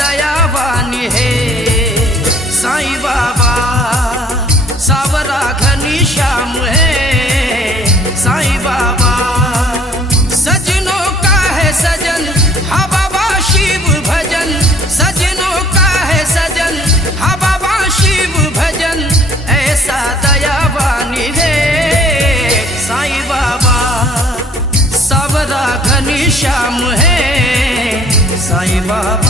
दयावानी है साईं बाबा, सावरा घनश्याम है साईं बाबा। सजनों का है सजन हा बाबा शिव भजन, सजनों का है सजन हा बाबा शिव भजन, ऐसा दयावानी है साईं बाबा, सावरा घनश्याम है साईं बाबा।